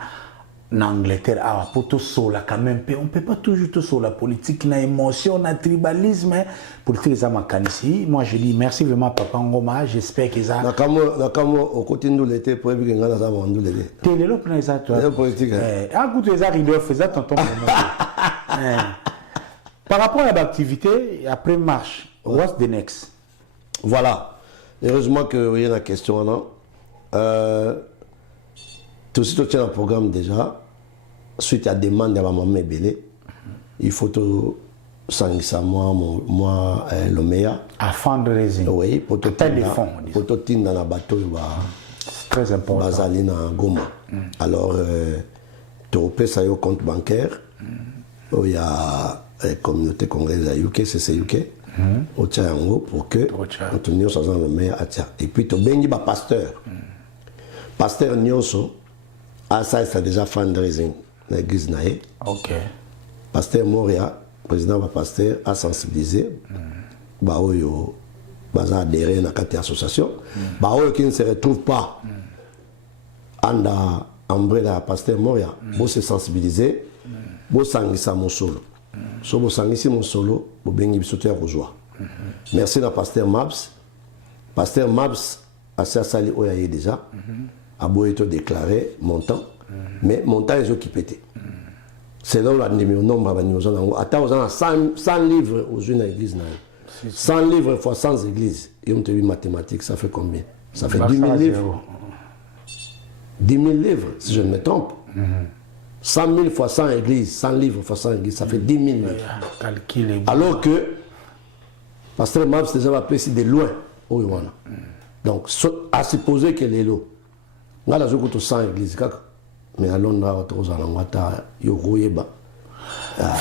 en Angleterre, pour tout ça, quand même, on ne peut pas toujours tout ça. La politique, la émotion, le tribalisme, politique, ça m'a ici. Moi, je dis merci vraiment, Papa Ngoma. J'espère que ça. Nakamo, au côté de nous, l'été, pour éviter que nous avons vendu l'été. T'es là pour ça, toi. C'est politique. Écoute, les arrideurs, fais ça, tonton. Par rapport à l'activité, après marche, what's the next? Voilà. Heureusement qu'il y a une question là. Tout ce qui est dans le programme déjà, suite à la demande de ma maman Belé, il faut tout s'engager moi, le meilleur. À fundraising. Oui, pour tout téléphone. Pour tout dans la bateau, c'est très important. Bazalina Goma. Alors, tu repères ça au compte bancaire. Il y a la communauté congolaise à UK, c'est UK. Au Tchayango, pour que nous soyons le meilleur. Et puis, tu bénis le pasteur. Pasteur Nyonso. Ah, ça, c'est déjà fundraising. L'église Naé. Ok. Pasteur Moria, président de pasteur, a sensibilisé. Baoyo, a adhéré à cette association. Baoyo qui ne se retrouve pas en la pasteur Moria, vous se sensibiliser, vous sangisa mon solo. So vous sangisi mon solo, vous béni bisouté à rejoindre. Merci à pasteur Mabs. Pasteur Mabs a sali oyaye déjà. A beau être déclaré montant, mais montant est occupé. Selon le nombre de nous attends 100 livres aux jeunes églises. 100 livres fois 100 églises. Et on te dit mathématiques, ça fait combien? Ça fait 10 000 livres. 10 000 livres, si je ne me trompe. 100 000 fois 100 églises, 100 livres fois 100 églises, ça fait 10 000 livres. Alors que, Pasteur Mabs déjà va passer de loin au Rwanda. Donc, à supposer que les lots. Nga la zokuto 100 églises kaka mais à Londres toza na ngata yokoyeba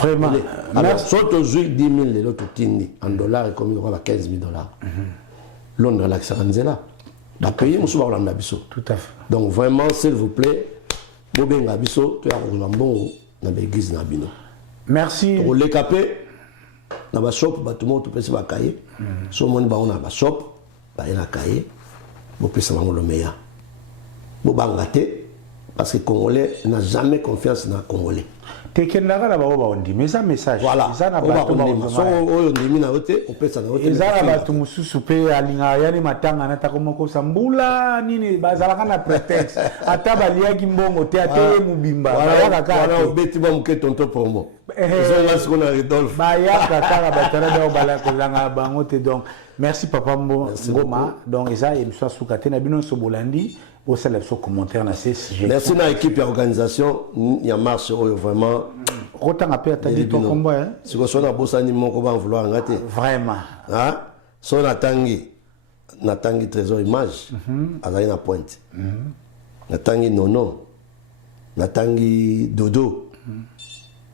vraiment alors soto zui 10 000 les autres tindi en dollars et comme il y aura 15 000 dollars. Londres la xanzela la pays musu ba Holanda biso tout à fait. Donc vraiment s'il vous plaît bobenga biso to ya ko mbongo na l'église na bino. Merci pour les capé na ba shop ba tout monde pese ba kaye so moni ba on a ba shop ba ina kaye bo pese ba le meilleur. Parce que les Congolais n'ont jamais confiance dans les Congolais. Mais ça message. Voilà. Merci Papa Ngoma. Donc, ça, il me soit sous-caté. Au célèbre commentaire na ces sujets. Merci à l'équipe d'organisation. Il y a marche vraiment. Autant à perdre ton combat. Si vous avez un boss animal, on va vouloir rater. Vraiment. Hein? Son attangui. natangi trésor image azali na pointe natangi nono natangi dodo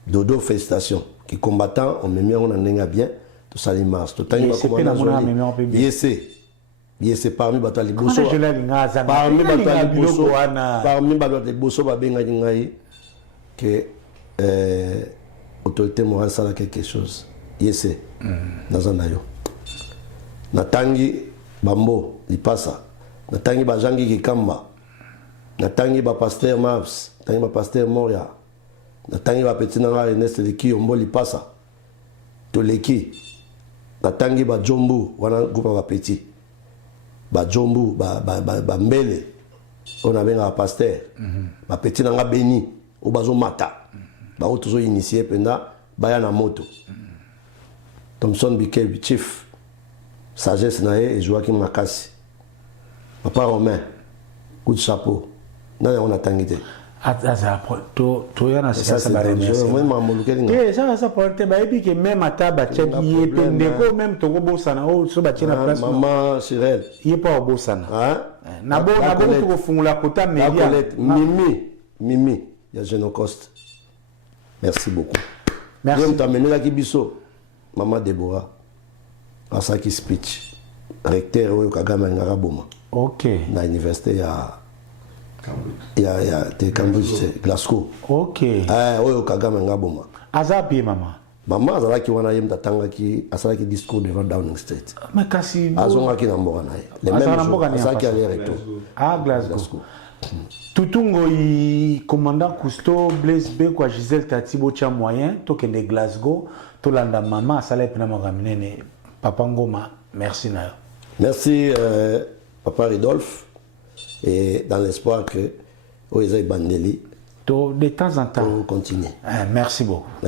dodo félicitations qui combattant on me met on en bien tout ça les mars tout tangi yese parmi bato liboso parmi bato liboso babenga ngai que autorité morale ça quelque chose yese nazanayo natangi bambo lipasa natangi bajangi kikamba natangi ba pasteur Mavs natangi ba pasteur Moria natangi ba petit nanga Ernest Leki ombo lipasa to Leki natangi ba Jombu wana groupe ba petit ba Jombu ba mbele on benga ba pasteur ba petit nanga Beni o bazo mata ba otozo initier penda baya na moto Thompson Bikel chief sagesse nae et Joachim Makasi papa Romain coup de chapeau non on a tangité to yana ça ça va ça porte ba ebi que même ataba tchaki yete ndeko même to bosana o so ba tchena place maman Cyril il pas bosana na bo to fungula kota media mimi ya Genocost merci beaucoup merci même t'amener la kibiso maman Deborah asaki speech recteur oyo Kagame ngara boma OK na université ya Cambridge Glasgow OK oyo Kagame ngara boma azapi mama azalaki wana yem tatangaki asalaki discours devant Downing Street mais kasi azongaki na mboka na ye le même jour azalaki aller retour Glasgow Tutungo i commandant Cousteau Blaise Bekwa Gisèle Tatibo tia moyen tokende Glasgow tolanda mama asala pena makamine papa Ngoma merci na merci papa Ridolphe et dans l'espoir que Oezai Bandeli de temps en temps continue merci beaucoup.